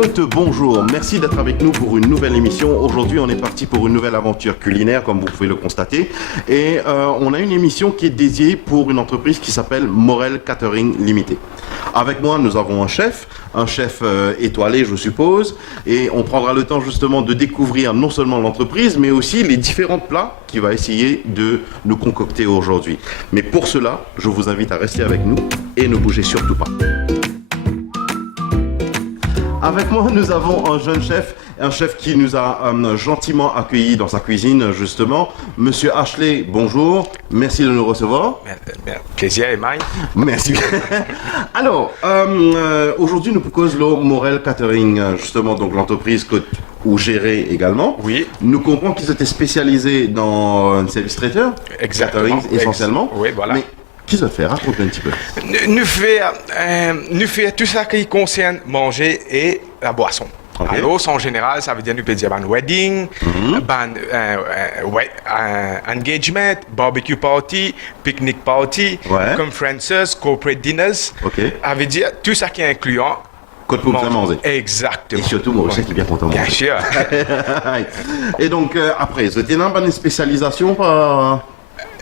Internautes, bonjour. Merci d'être avec nous pour une nouvelle émission. Aujourd'hui, on est parti pour une nouvelle aventure culinaire, comme vous pouvez le constater. Et on a une émission qui est dédiée pour une entreprise qui s'appelle Morel Catering Limited. Avec moi, nous avons un chef étoilé, je suppose. Et on prendra le temps justement de découvrir non seulement l'entreprise, mais aussi les différents plats qu'il va essayer de nous concocter aujourd'hui. Mais pour cela, je vous invite à rester avec nous et ne bougez surtout pas. Avec moi, nous avons un jeune chef, un chef qui nous a gentiment accueillis dans sa cuisine, justement. Monsieur Ashley, bonjour. Merci de nous recevoir. Plaisir est mine. Merci. Alors, aujourd'hui, nous proposons le Morel Catering, justement, donc l'entreprise que vous gérez également. Oui. Nous comprenons qu'ils étaient spécialisés dans un service traiteur. Exactement. Catering, essentiellement. Oui, voilà. Mais qu'est-ce que ça fait? Raconte un petit peu. Nous faisons tout ça qui concerne manger et la boisson. Okay. Alors, en général, ça veut dire nous peut dire un wedding, engagement, barbecue party, picnic party, conferences, corporate dinners. Okay. Ça veut dire tout ça qui est incluant. Côte pour bien manger. Exactement. Et surtout, Mauricien qui est bien content de manger. Bien sûr. Et donc, après, vous avez une spécialisation par...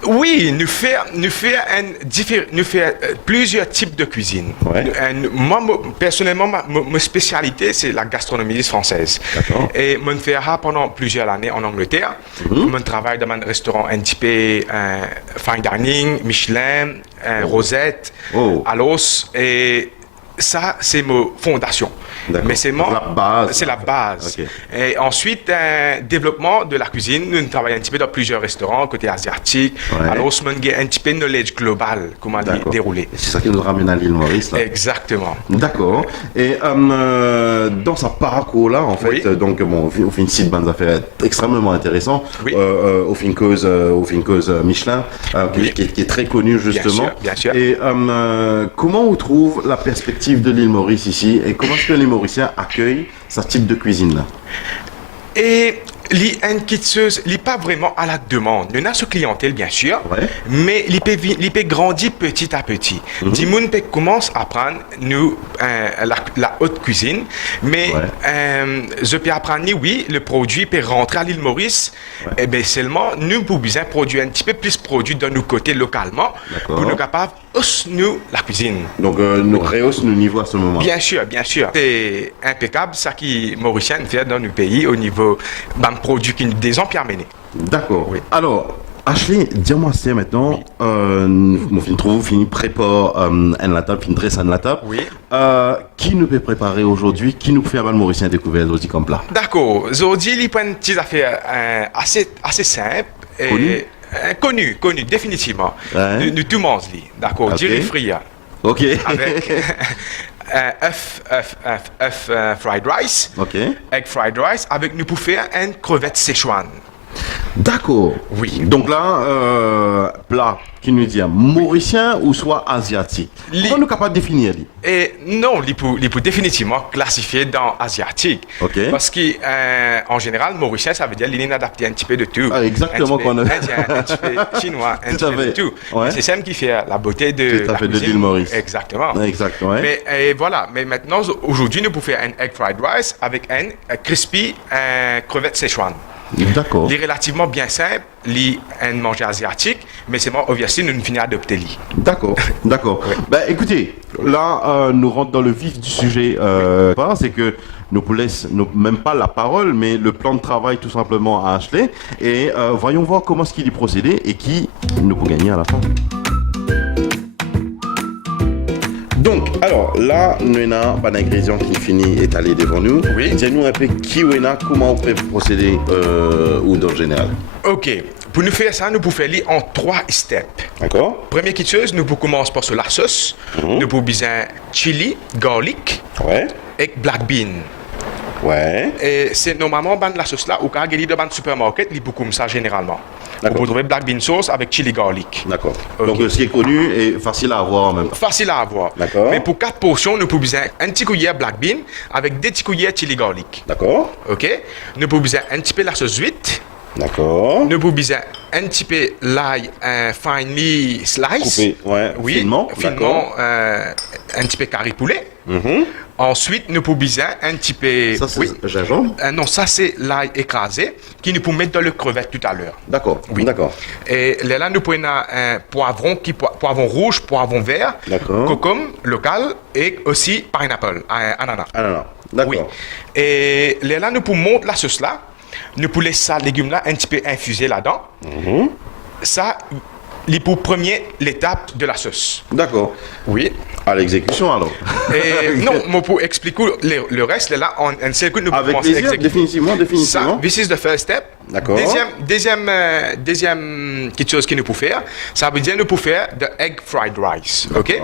Oui, nous faisons plusieurs types de cuisine. Ouais. Moi, personnellement, ma spécialité, c'est la gastronomie française. D'accord. Et je fais ça pendant plusieurs années en Angleterre. Je travaille dans un restaurant NTP, fine dining, Michelin, Rosette, Alos. Et ça, c'est ma fondation. Mais c'est la base. C'est la base. Okay. Et ensuite, développement de la cuisine. Nous travaillons un petit peu dans plusieurs restaurants, côté asiatique. Alors, on a un petit peu de knowledge global, comment dérouler. C'est ça qui nous ramène à l'île Maurice, là. Exactement. D'accord. Et dans sa parcours-là, en fait, donc, bon, au fin de site, des affaires extrêmement intéressant. Oui. Au fin de cause Michelin, qui est très connu, justement. Bien sûr. Et comment on trouve la perspective de l'île Maurice ici? Et comment est-ce que les Mauriciens accueillent ce type de cuisine-là? Et l'enquêteuse n'est pas vraiment à la demande. Il y a ce clientèle, bien sûr, mais il peut grandir petit à petit. Les gens commencent à apprendre la haute cuisine, mais je peux apprendre, oui, le produit peut rentrer à l'île Maurice, et bien seulement nous pouvons besoin produire un petit peu plus de produits de nos côtés localement pour nous capables nous la cuisine. Donc nous rehaussons nos niveaux à ce moment. Bien sûr. C'est impeccable ça qui Mauricien fait dans nos pays au niveau d'un produit qui nous des empires menés. D'accord. Oui. Alors, Ashley, dis-moi c'est maintenant, mon film trouve, fini prépare la table, fini dresse la table. Oui. Qui nous peut préparer aujourd'hui? Qui nous fait un Mauricien découvrir aujourd'hui comme plat? D'accord. Aujourd'hui, il prend une petite affaire assez simple. Connu, définitivement. Nous tout mangeons, d'accord. Du riz frit. Ok. Avec œuf fried rice. Ok. Egg fried rice. Avec nous pouvons faire une crevette Szechuan. D'accord. Oui. Donc là, plat qui nous dit mauricien ou soit asiatique. Comment nous capable de définir? Et non, il peut définitivement classifier dans asiatique. Okay. Parce qu'en général, mauricien, ça veut dire qu'il est adapté un petit peu de tout. Ah, exactement qu'on a. Indien, un petit peu chinois, un petit peu de tout. Ouais. C'est ça qui fait la beauté de la cuisine. De l'île Maurice. Exactement. Exact, ouais. Mais voilà. Mais maintenant, aujourd'hui, nous pouvons faire un egg fried rice avec un crispy crevette Szechuan. D'accord. Il est relativement bien simple, il est un manger asiatique, mais c'est moi, obviously, nous finissons d'adopter lui. D'accord. Oui. Ben, écoutez, là, nous rentrons dans le vif du sujet. C'est que nous ne laissons même pas la parole, mais le plan de travail tout simplement à Ashley. Et voyons voir comment est-ce qu'il y procédé et qui nous peut gagner à la fin. Donc, alors là, nous avons un ingrédient qui finit étalé devant nous. Oui. Dis-nous un peu qui ou comment on peut procéder ou dans le général. Ok. Pour nous faire ça, nous pouvons faire en 3 steps. D'accord. Première petite chose, nous pouvons commencer par la sauce. Nous pouvons besoin chili, garlic et black bean. Ouais. Et c'est normalement la sauce là, ou quand vous allez dans le supermarché, il est beaucoup comme ça généralement. Vous pouvez trouver black bean sauce avec chili garlic. D'accord. Okay. Donc ce qui est connu et facile à avoir en même temps. Facile à avoir. D'accord. Mais pour 4 portions, nous pouvons besoin un petit cuillère black bean avec 2 petits cuillères chili garlic. D'accord. Ok. Nous pouvons besoin un petit peu la sauce huître. D'accord. Nous pouvons besoin un petit peu l'ail finely slice. Coupé, finement. Un petit peu curry poulet. Ensuite, nous pouvons bien un petit peu... Ça, c'est gingembre? Non, ça, c'est l'ail écrasé qui nous pouvons mettre dans le crevette tout à l'heure. D'accord, Oui. d'accord. Et là, nous prenons un poivron, poivron rouge, poivron vert, concombre local et aussi pineapple, ananas. Ananas, d'accord. Oui. Et là, nous pouvons monter la sauce là. Nous pouvons laisser ça, légumes là, un petit peu infusé là-dedans. Ça, c'est pour première l'étape de la sauce. D'accord. Oui. À l'exécution alors. Et non, moi pour expliquer le reste, là, on sait que nous Avec commencer plaisir, définitivement. Ça, this is the first step. D'accord. Deuxième quelque chose que nous pouvons faire, ça veut dire nous pouvons faire the egg fried rice. OK?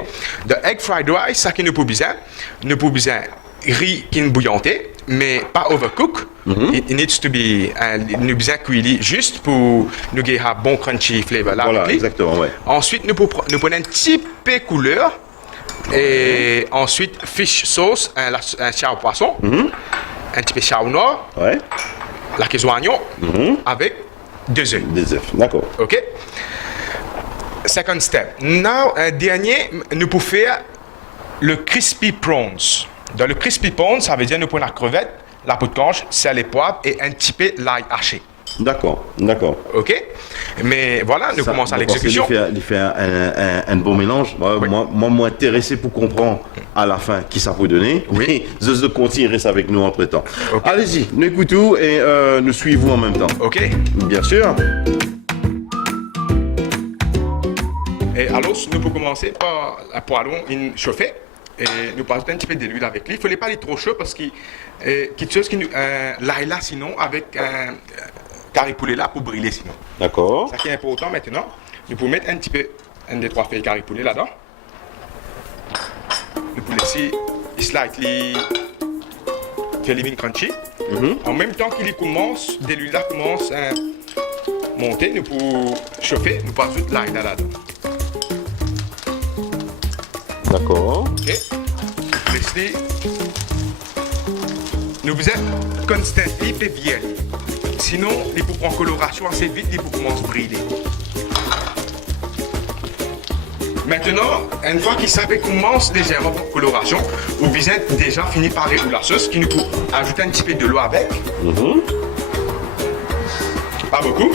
The egg fried rice, ça que nous pouvons besoin riz qui est bouillanté, mais pas overcook. It needs to be nous besoin cuit juste pour nous avoir un bon crunchy flavor là. Voilà, exactement, ouais. Ensuite, nous prenons un petit peu couleur. Et ensuite, fish sauce, un chao poisson, un petit peu chao noir, la queso oignon, avec 2 œufs. Des œufs, d'accord. OK? Second step. Now, dernier, nous pouvons faire le crispy prawns. Dans le crispy prawns, ça veut dire nous prenons la crevette, la peau de canche, sel et poivre et un petit peu l'ail haché. D'accord, d'accord. OK? Mais voilà, nous commençons à l'exécution. Il fait un bon mélange. Moi, intéressé pour comprendre à la fin qui ça peut donner. Oui. Je continue, reste avec nous entre-temps. Okay. Allez-y, nous écoutons et nous suivons en même temps. OK. Bien sûr. Et alors, nous pouvons commencer par la poêlon chauffée. Et nous passons un petit peu d'huile avec lui. Il ne fallait pas aller trop chaud parce que quelque chose qui nous... l'ail là, sinon, avec un carré poulet là pour brûler sinon. D'accord. Ça qui est important maintenant, nous pouvons mettre un petit peu, un des 3 feuilles carré poulet là-dedans. Nous pouvons laisser slightly living crunchy. En même temps qu'il commence, de l'huile là commence à monter, nous pouvons chauffer, nous pouvons ajouter l'ail là-dedans. D'accord. Ok. Laissez. Nous vous êtes constantly vieillir. Sinon, il faut prendre coloration assez vite, il faut commencer à briller. Maintenant, une fois qu'il savait commence légèrement pour coloration, vous avez déjà fini par réduire la sauce, qui nous peut ajouter un petit peu de l'eau avec. Pas beaucoup.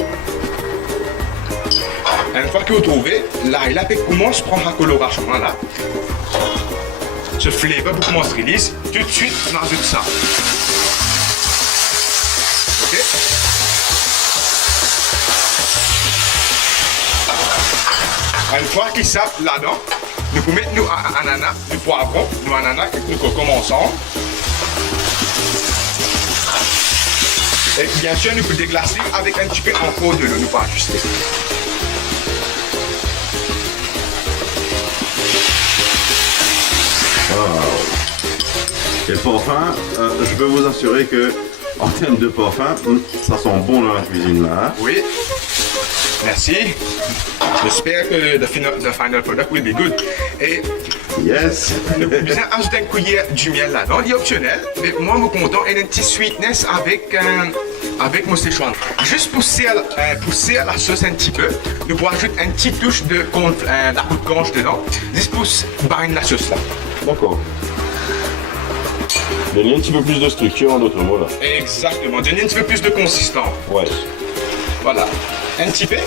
Une fois que vous trouvez, là, il commence à prendre la coloration là. Ce flavor pour commencer à release, tout de suite, on ajoute ça. OK? Une fois qu'il sape là-dedans, nous pouvons mettre nos ananas, nos poivrons, nos ananas et nous commençons. Et bien sûr, nous pouvons déglacer avec un petit peu encore de l'eau, nous pouvons ajuster. Et pour fin, je peux vous assurer que en termes de parfum, ça sent bon dans la cuisine là. Hein? Oui. Merci. J'espère que the final product will be good. Et yes. nous pouvons ajouter une cuillère du miel là-dedans. Il est optionnel, mais moi, je suis content. Il y a une petite sweetness avec mon Szechuan. Juste pousser la sauce un petit peu. Nous pouvons ajouter une petite touche de la peau de canche dedans. Juste pour bind la sauce là. D'accord. Donner un petit peu plus de structure en d'autres mots là. Exactement. Donner un petit peu plus de consistance. Ouais. Voilà. Un petit peu.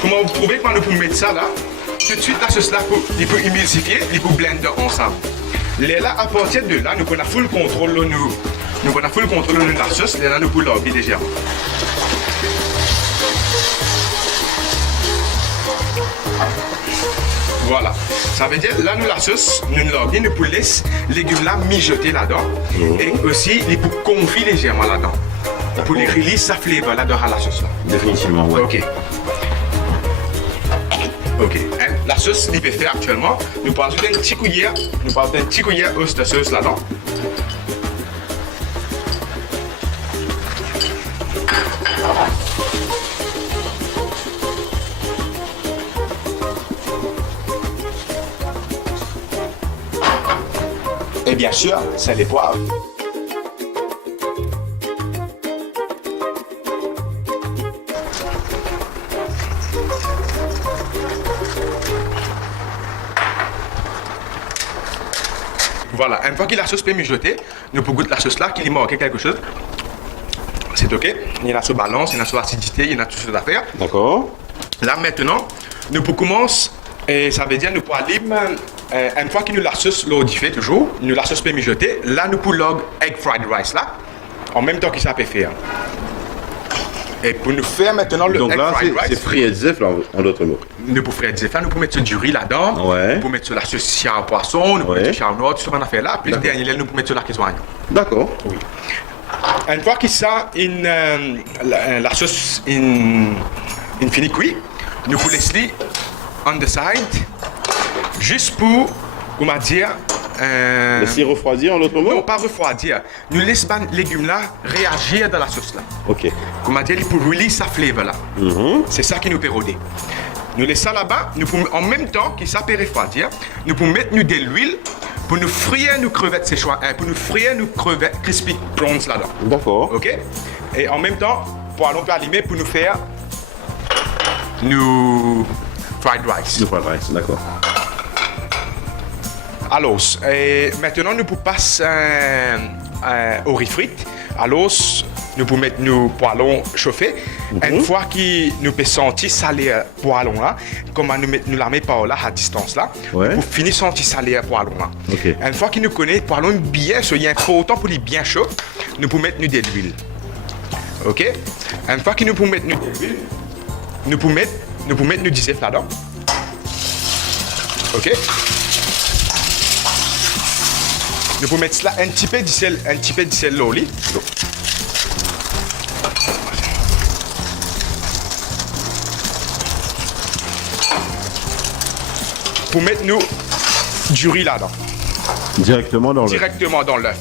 Comment vous trouvez quand nous pouvons mettre ça là? Tout de suite, la sauce là, il peut émulsifier, il peut blender ensemble. Là, à partir de là, nous avons full contrôle de la sauce. Là, nous pouvons l'enlever légèrement. Voilà. Ça veut dire, là, nous, la sauce, nous l'enlevons, nous pouvons laisser les légumes là mijoter là-dedans. Et aussi, il peut confire légèrement là-dedans. Pour les release sa flavor là-dedans à la sauce là. Définitivement, ouais. OK. OK. La sauce, il peut faire actuellement. Nous pouvons ajouter un petit cuillère. Nous pouvons ajouter un petit cuillère de sauce là-dedans. Et bien sûr, c'est les poivres. Voilà, une fois que la sauce est mijotée, nous pouvons goûter la sauce là, qu'il y manque quelque chose. C'est ok. Il y en a sur balance, il y en a sur acidité, il y en a tout ce à faire. D'accord. Là maintenant, nous pouvons commencer, et ça veut dire nous pouvons aller, une fois que nous la sauce fait toujours, nous la sauce peut mijoter, là nous pouvons log egg fried rice là, en même temps que ça peut faire. Et pour nous faire maintenant le Donc egg là, fried c'est rice, frit et zef, là, en d'autres mots. nous pouvons faire des efforts, nous pouvons mettre du riz là-dedans, Ouais. nous pouvons mettre sur la sauce chia au poisson, nous pouvons mettre du chia au noir, tout ce qu'on a fait là, puis le D'accord. dernier, nous pouvons mettre sur la queso agneau. D'accord. Oui. Une fois que ça, la sauce est finie cuite, nous pouvons laisser on the side, juste pour, comment dire, Laisser refroidir, en d'autres mots? non, pas refroidir. Nous laissons les légumes là réagir dans la sauce là. Ok. Comment dire, pour release sa flavor là. C'est ça qui nous pérodait. Nous laissons ça là-bas, nous pouvons, en même temps que ça peut refroidir, nous pouvons mettre nous de l'huile pour nous frire nos crevettes séchoises, pour nous frire nos crevettes crispy prawns là-dedans. D'accord. Ok? Et en même temps, pour aller allumer pour nous faire nos fried rice. Le fried rice, d'accord. Alors, maintenant nous pouvons passer au riz frites. Alors, nous pouvons mettre nos poêlons chauffés. Une fois que nous pouvons sentir salé poêlon là, comme nous la mettons par là à distance là, Ouais. pour finir sentir salé poêlon là. Ok. Une fois que nous connaissons poêlon bien chaud, il y a un faux temps pour les bien chaud, nous pouvons mettre nous de l'huile. Ok? Une fois que nous pouvons mettre nous de l'huile, nous pouvons mettre nous du zef là-dedans. Ok? Nous pouvons mettre cela un petit peu de sel là au lit. Pour mettre nous du riz là-dedans, Directement dans le... directement dans l'œuf.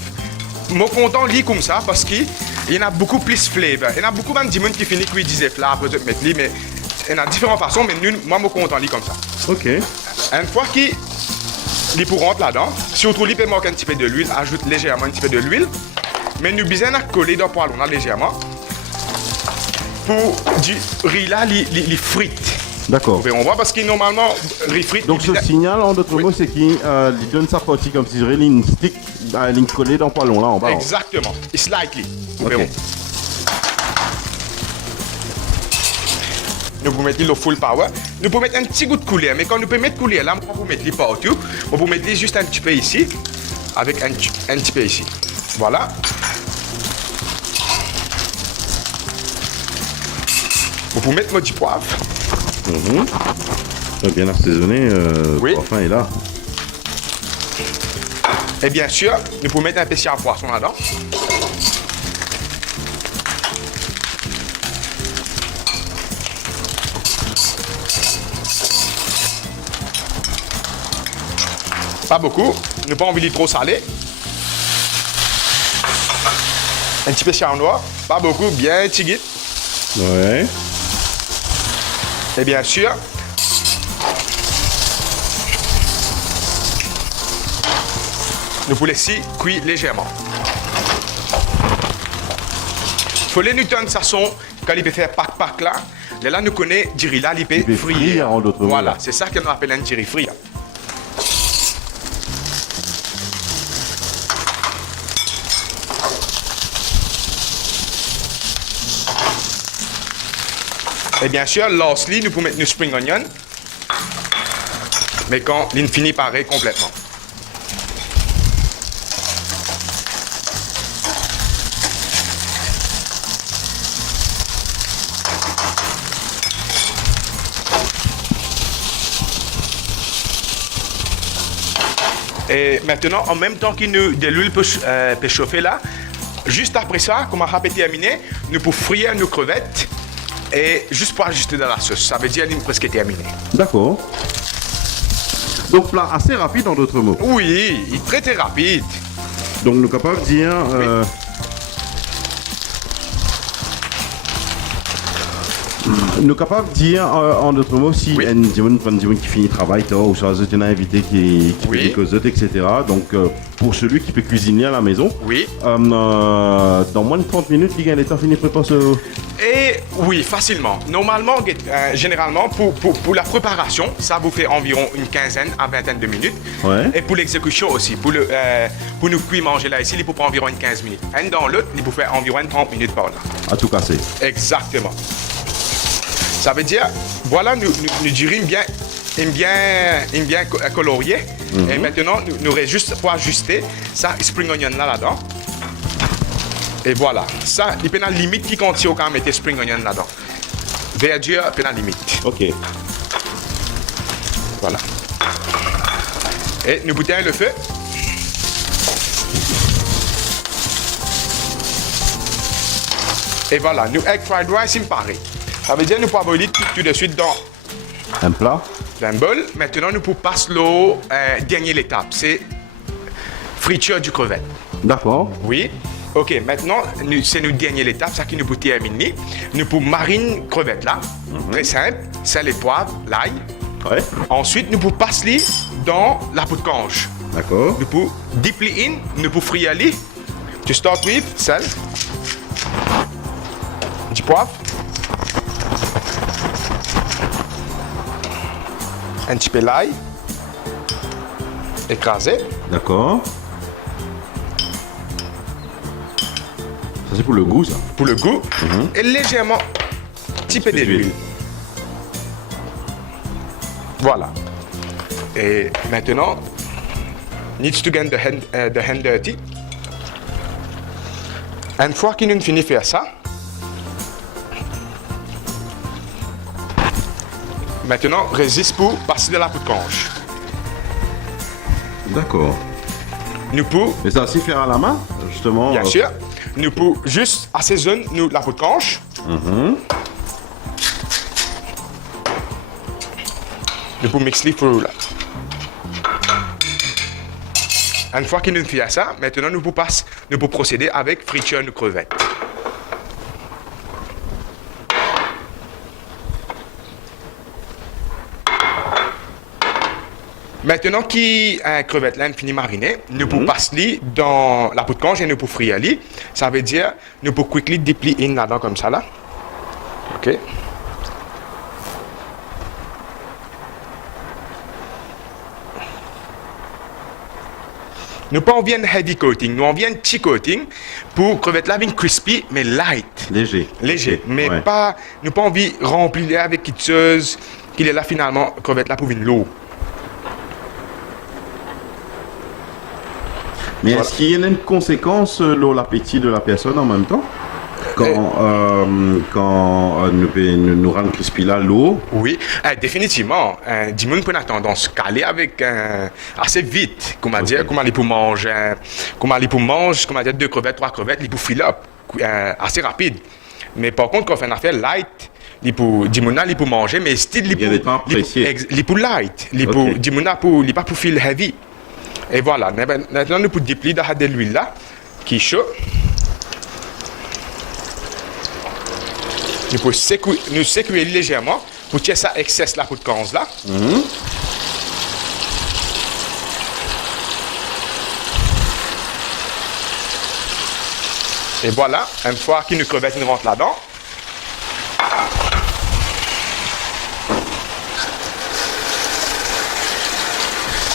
Moi content lit comme ça parce qu'il y en a beaucoup plus flavor. Il y en a beaucoup même de monde qui finit cuire du zef là après de mettre lit, mais il y en a différentes façons, mais nous, moi content lit comme ça. Ok. Une fois qu'il les pour rentrer là-dedans, si on trouve qu'il peut manquer un petit peu de l'huile, ajoute légèrement un petit peu de l'huile. Mais nous besoin de coller dans le poêlon là légèrement pour du riz là, les frites. D'accord. On voit parce que normalement, riz frites. Donc ce signal, en d'autres mots, c'est qu'il donne sa partie comme si j'aurais une stick, une collée dans le poêlon là en bas. Exactement. Slightly. Ok. Nous pouvons mettre le full power. Nous pouvons mettre un petit goût de couleur. Mais quand nous pouvons mettre couleur là, on peut mettre les partout. On peut mettre juste un petit peu ici. Avec un petit peu ici. Voilà. Vous pouvez mettre du poivre. Bien assaisonné, Oui. enfin est là. Et bien sûr, nous pouvons mettre un peu de poisson là-dedans. Pas beaucoup. Nous pas envie de trop salé. Un petit peu de noir. Pas beaucoup, bien tigui. Ouais. Et bien sûr, nous pouvons laisser cuire légèrement. Il faut les nutons de façon, quand il peut faire pack là, là nous connaissons du riz là, il peut peut frire. frire, en d'autres mots. Voilà, c'est ça qu'on appelle un riz frit. Et bien sûr, lastly, nous pouvons mettre nos spring onion. Mais quand l'in finit paraît complètement. Et maintenant, en même temps que nous, de l'huile peut chauffer là, juste après ça, comme on a terminé, nous pouvons frire nos crevettes et juste pour ajuster dans la sauce. Ça veut dire qu'il est presque terminé. D'accord. Donc plat assez rapide en d'autres mots. Oui, il est très très rapide. Donc nous sommes capables de dire... Nous capables de dire en d'autres mots si Oui. un Dimon qui finit le travail, ou soit un invité qui fait Oui. des causettes, etc. Donc pour celui qui peut cuisiner à la maison, Oui. dans moins de 30 minutes, il gagne le temps fini de préparer ce... Et oui, facilement. Normalement, généralement, pour la préparation, ça vous fait environ une quinzaine à vingtaine de minutes. Ouais. Et pour l'exécution aussi, pour nous cuire manger là ici, il faut prendre environ une 15 minutes. Et dans l'autre, il faut faire environ 30 minutes par là. À tout casser. Exactement. Ça veut dire, voilà, nous dirons bien colorié. Et maintenant, nous aurons juste pour ajuster ça, spring onion là-dedans. Et voilà. Ça, il y a une limite qui contient quand mettre spring onion là-dedans. Verdure, il y a une limite. Ok. Voilà. Et nous bouteillons le feu. Et voilà, nous egg fried rice, il me paraît. Ça veut dire nous pouvons brûler tout de suite dans Un plat. un bol. Maintenant, nous pouvons passer l'eau, dernière étape, c'est friture du crevette. D'accord. Oui. Ok, maintenant, c'est notre dernière étape, ça qui nous peut terminer. Nous pouvons mariner crevette là, très simple, sel et poivre, l'ail. Ouais. Ensuite, nous pouvons passer dans la poudre cange. D'accord. Nous pouvons dip in, nous pouvons frire li. Tu start with sel, du poivre, un petit peu l'ail, écrasé. D'accord. Ça c'est pour le goût ça. Pour le goût, et légèrement, petit peu d'huile. Voilà. Et maintenant, needs to get the hand dirty. Une fois qu'il nous finit de faire ça, maintenant, résiste pour passer de la poudre cange. D'accord. Nous pouvons, Mais ça aussi faire à la main, justement. bien sûr, nous pouvons juste assaisonner nous, la poudre cange. Nous pouvons mixer les fruits là. Une fois qu'il nous fait ça, maintenant nous pouvons procéder avec friture de crevettes. Maintenant que crevette là fini marinée, nous pouvons passer dans la poudre cange et nous pouvons frire li. Ça veut dire nous pouvons quickly dip li in là-dedans comme ça là. OK. Nous pas envie un heavy coating, nous envie un petit coating pour crevette là bien crispy mais light. Léger. Léger, mais Ouais. pas nous pas envie remplir avec quelque chose qu'il est là finalement crevette là pour une l'eau. Mais Voilà. est-ce qu'il y a une conséquence sur l'appétit de la personne en même temps? Quand nous rendons crispy là, l'eau, Oui, définitivement. Du monde peut avoir tendance à caler avec assez vite. Comment dire, comment il peut manger, comment 2 crevettes, 3 crevettes, il peut filer up assez rapide. Mais par contre, quand on fait une affaire light, il peut manger, mais style, Il y a des temps précis. il peut light. Il Ok. peut, du monde il pas pour feel heavy. Et voilà, maintenant nous pouvons déplier dans de l'huile là, qui est chaud. Nous pouvons nous sécurer légèrement pour que ça excesse la poudre cange là. Et voilà, une fois qu'une crevette nous rentre là-dedans,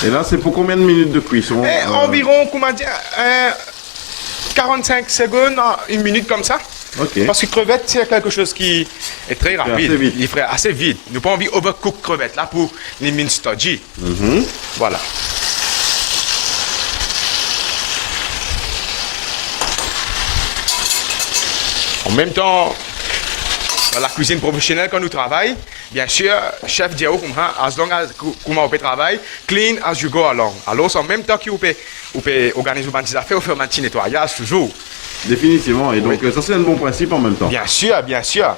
et là c'est pour combien de minutes de cuisson? environ, comment dire, 45 secondes, 1 minute comme ça. Ok. Parce que crevette, c'est quelque chose qui est très rapide. assez vite. Il ferait assez vite. Nous pas envie overcook crevette là pour les mines stodgy. Voilà. En même temps, dans la cuisine professionnelle quand nous travaillons, bien sûr, chef dit comme ça, as long as comment on peut travailler, clean as you go along. Alors, en même temps que vous pouvez organiser vos petites affaires, vous faites un petit nettoyage toujours. Définitivement. Et donc ça c'est un bon principe en même temps. Bien sûr, bien sûr.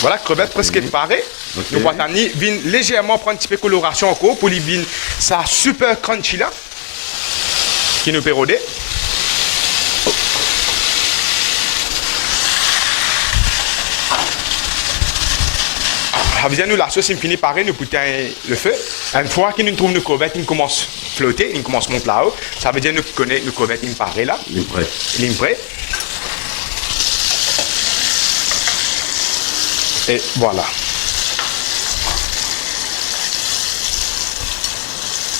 Voilà, crevette presque préparée. Ok. Nous pouvons légèrement prendre un petit peu de coloration encore pour les vins, ça super crunchy là, qui nous peut rôder. Ça veut dire nous la sauce il finit par nous putain le feu. Une fois qu'il nous trouve nos crevettes, il commence à flotter, il commence à monter là-haut. Ça veut dire nous connaît nos crevettes il paraît là. Il est prêt. Il est prêt. Et voilà.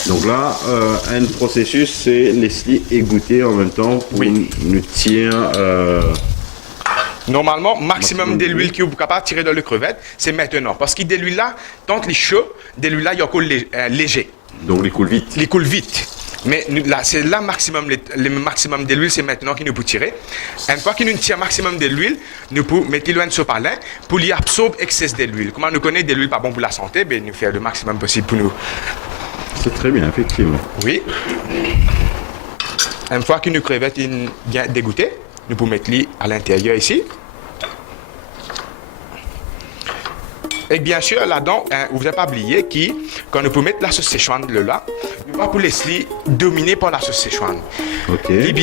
Donc là, un processus, c'est Leslie égoutter en même temps pour nous tirer. Normalement, maximum de l'huile que vous êtes capable de tirer dans le crevette, c'est maintenant. Parce que de l'huile là, tant qu'il est chaud, de l'huile là, il y a encore léger. Donc il coule vite. Il coule vite. Mais là, c'est là maximum, le maximum de l'huile, c'est maintenant qu'il nous peut tirer. Une fois qu'il nous tire maximum de l'huile, nous pouvons mettre l'huile sur palin pour lui absorber excès de l'huile. Comment nous connaît de l'huile pas bon pour la santé, ben nous faire le maximum possible pour nous. C'est très bien, effectivement. Oui. Une fois que nos crevettes sont bien dégoûtées, nous pouvons mettre les à l'intérieur ici. Et bien sûr, là-dedans, vous n'avez pas oublié que quand nous pouvons mettre la sauce Szechuan là, nous ne pouvons pas laisser dominer par la sauce Szechuan. Ok. Les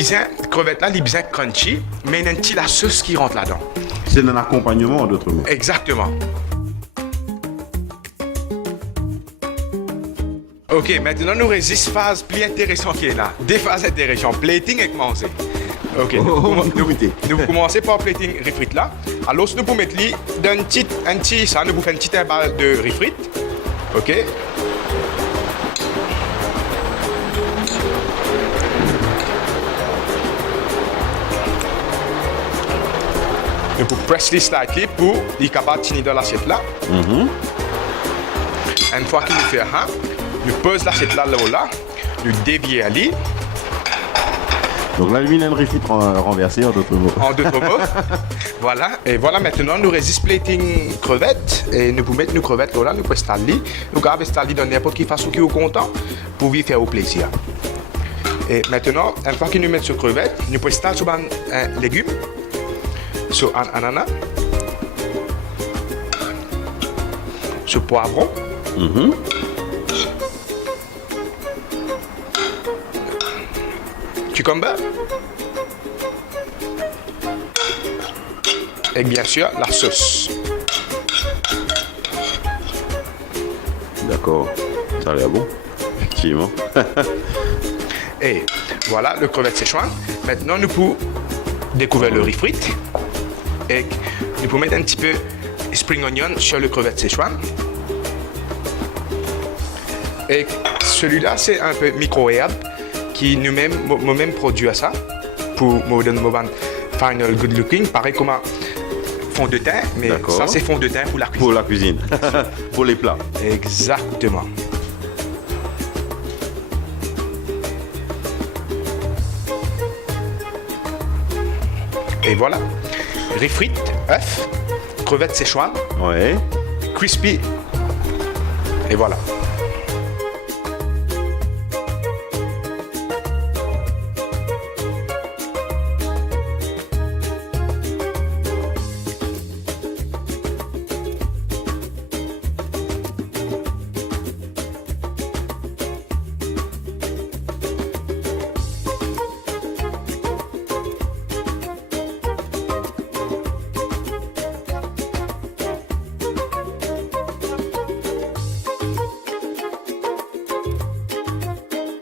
crevettes là, les bisins crunchy, mais il y a une petite la sauce qui rentre là-dedans. C'est un accompagnement, en d'autres mots. Exactement. Ok, maintenant nous résiste phase plus intéressante qui est là. Des phases intéressantes. Plating et manger. Ok, nous commençons par plating refrit là. Alors, nous pouvons mettre dans nous pouvons faire une petite balle de refrit. Ok. Nous pouvons presser slightly pour être capable de tenir dans l'assiette là. Une fois qu'il nous fait ça, nous posons l'assiette là, nous dévions à l'île. Donc là, lui, il a une refit renversée, en d'autres mots. En d'autres mots. Voilà. Et voilà, maintenant, nous résiste plating crevettes. Et nous pouvons mettre nos crevettes là, nous pouvons installer. Nous pouvons installer dans n'importe quelle façon qui est content pour lui faire au plaisir. Et maintenant, une fois que nous mettons sur crevettes, nous pouvons installer sur un légume, sur un ananas, sur poivron. Cucumber. Et bien sûr, la sauce. D'accord. Ça a l'air bon. Effectivement. Et voilà, le crevette Szechuan. Maintenant, nous pouvons découvrir le riz frit. Et nous pouvons mettre un petit peu spring onion sur le crevette Szechuan. Et celui-là, c'est un peu micro-herbe qui nous-mêmes produit à ça pour me donner un final good looking, pareil comme un fond de teint, mais ça c'est fond de teint pour la cuisine. Pour la cuisine, pour les plats. Exactement. Et voilà, riz frites, œufs, crevettes Szechuan, Ouais. crispy, et voilà.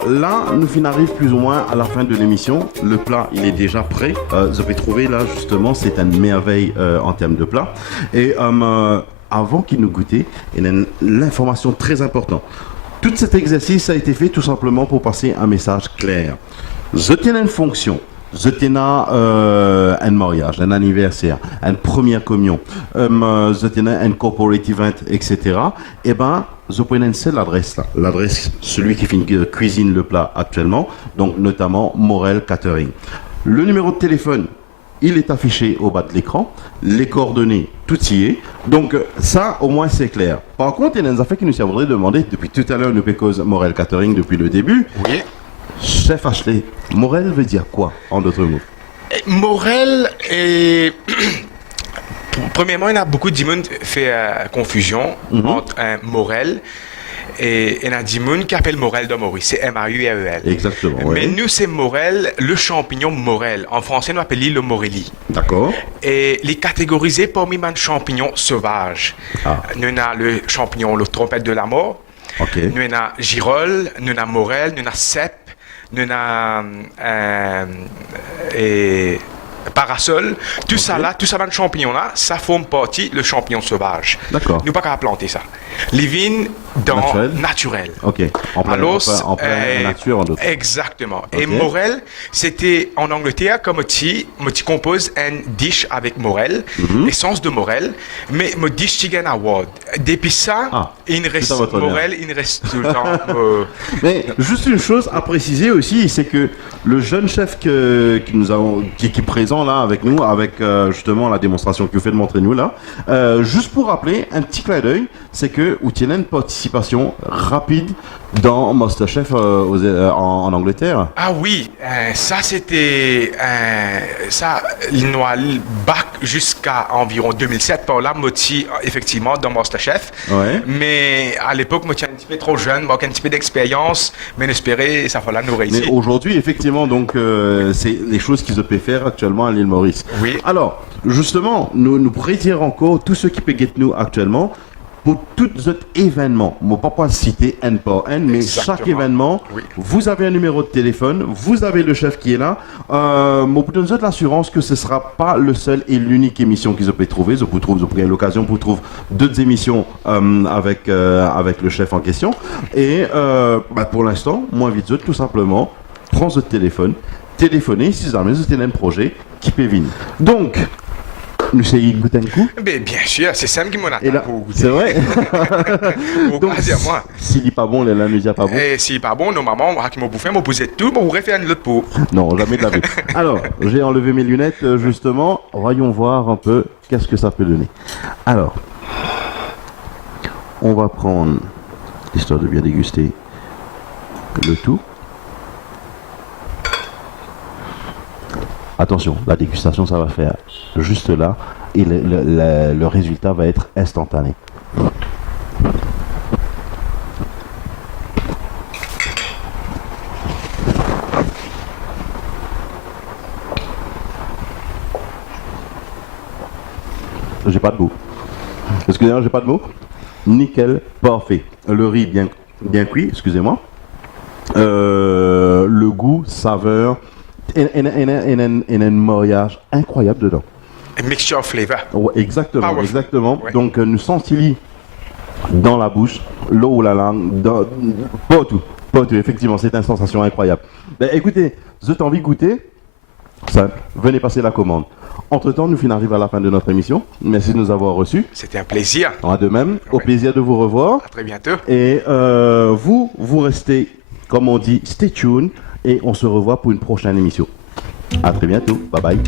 Là, nous arrivons plus ou moins à la fin de l'émission. Le plat, il est déjà prêt. Vous avez trouvé là, justement, c'est une merveille en termes de plat. Et avant qu'il nous goûte, il y a l'information très importante. Tout cet exercice a été fait tout simplement pour passer un message clair. Je tiens une fonction. Je tiens un mariage, un anniversaire, une première communion, je tiens un corporate event, etc. Eh bien, je prends une seule adresse là. L'adresse, celui qui cuisine le plat actuellement, donc notamment Morel Catering. Le numéro de téléphone, il est affiché au bas de l'écran. Les coordonnées, tout y est. Donc, ça, au moins, c'est clair. Par contre, il y a des affaires qui nous servent de demander. Depuis tout à l'heure, nous cause Morel Catering depuis le début. Oui. Chef Ashley, Morel veut dire quoi, en d'autres mots? Morel est... Premièrement, il y a beaucoup de monde qui fait confusion entre un Morel Et il y a des gens qui appellent morel de Maurice, c'est M-A-U-R-E-L. Exactement. Mais Ouais. nous, c'est morel, le champignon morel. En français, nous appelons le morélie. D'accord. Et les catégorisés parmi les champignons sauvages. Ah. Nous avons le champignon, le trompette de la mort. Ok. Nous avons girole, nous avons morel, nous avons cèpe, nous avons parasol. Tout ça là, tout ça dans le champignon là, ça forme partie le champignon sauvage. D'accord. Nous pas qu'à planter ça. Les vignes dans Naturel. naturel. Ok. En plein, en plein nature, en d'autres. Exactement. Ok. Et morel, c'était en Angleterre comme tu composes un dish avec morel, essence de morel, mais me dish chicken award. Depuis ça, Ah, il ne reste tout à votre honneur. morel, il ne reste tout le temps. Mais juste une chose à préciser aussi, c'est que le jeune chef qui nous avons, qui est présent là avec nous, avec justement la démonstration que vous faites de montrer nous là, juste pour rappeler un petit clin d'œil, c'est que vous tenez une participation rapide dans MasterChef en Angleterre. Ah oui, ça c'était ça, il nous a bac jusqu'à environ 2007 par là, Moti effectivement dans MasterChef. Ouais. Mais à l'époque, moi j'étais un petit peu trop jeune, manque un petit peu d'expérience, mais j'espérais ça fallait nous réussir. Mais aujourd'hui, effectivement, donc c'est les choses qu'ils peuvent faire actuellement à l'île Maurice. Oui. Alors, justement, nous pourrions dire encore tous ceux qui peuvent nous actuellement. Pour tout autres événements, je ne vais pas le citer un par un, mais Exactement. chaque événement, Oui. vous avez un numéro de téléphone, vous avez le chef qui est là. Je vous donne l'assurance que ce ne sera pas le seul et l'unique émission qu'ils peuvent trouver. Vous avez l'occasion pour trouver d'autres émissions avec le chef en question. Et pour l'instant, moi, invite tout simplement, prends votre téléphone, téléphonez si jamais vous avez un projet qui peut venir. Donc, nous essayons de goûter un coup. Mais bien sûr, c'est Sam qui m'en Et attend là, pour goûter. c'est vrai. Au Donc, plaisir, moi. s'il n'est pas bon, là, nous dit pas bon. Et si pas bon, nos mamans, moi qui m'ont bouffé, m'ont posé tout, m'ont refait une autre peau. Non, jamais de la vie. Alors, j'ai enlevé mes lunettes, justement. Voyons voir un peu qu'est-ce que ça peut donner. Alors, on va prendre, histoire de bien déguster le tout. Attention, la dégustation, ça va faire juste là. Et le résultat va être instantané. J'ai pas de mots. Excusez-moi, j'ai pas de mots. Nickel, parfait. Le riz bien cuit, excusez-moi. Le goût, saveur, et un mariage incroyable dedans. A mixture of flavor. Ouais, exactement, Powerful. exactement. Ouais. Donc nous sentons dans la bouche, l'eau ou la langue, partout, partout. Effectivement, c'est une sensation incroyable. Ben, écoutez, vous avez envie de goûter? Simple, venez passer la commande. Entre-temps, nous arrivons à la fin de notre émission. Merci de nous avoir reçus. C'était un plaisir. De même, au Ouais. plaisir de vous revoir. À très bientôt. Et vous restez, comme on dit, stay tuned. Et on se revoit pour une prochaine émission. À très bientôt. Bye bye.